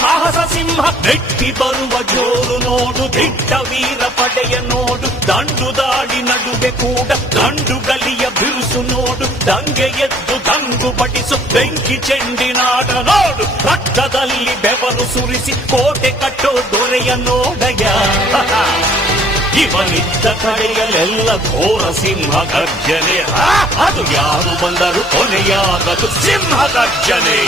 ಸಾಹಸ ಸಿಂಹ ನೆಟ್ಟಿ ಬರುವ ಜೋರು ನೋಡು, ದಿಟ್ಟ ವೀರ ಪಡೆಯ ನೋಡು, ದಂಡು ದಾಡಿ ನಡುವೆ ಕೂಡ ದಂಡುಗಲಿಯ ಬಿರುಸು ನೋಡು, ದಂಗೆ ಎದ್ದು ದಂಗು ಬಡಿಸು ಬೆಂಕಿ ಚೆಂಡಿನಾಡ ನೋಡು, ರಕ್ತದಲ್ಲಿ ಬೆವರು ಸುರಿಸಿ ಕೋಟೆ ಕಟ್ಟೋ ದೊರೆಯ ನೋಡಯ. ಇವನಿದ್ದ ಕಡೆಯಲ್ಲೆಲ್ಲ ಘೋರ ಸಿಂಹ ಗರ್ಜನೆ, ಅದು ಯಾರು ಬಂದರು ಕೊನೆಯಾಗದು ಸಿಂಹ ಗರ್ಜನೆ.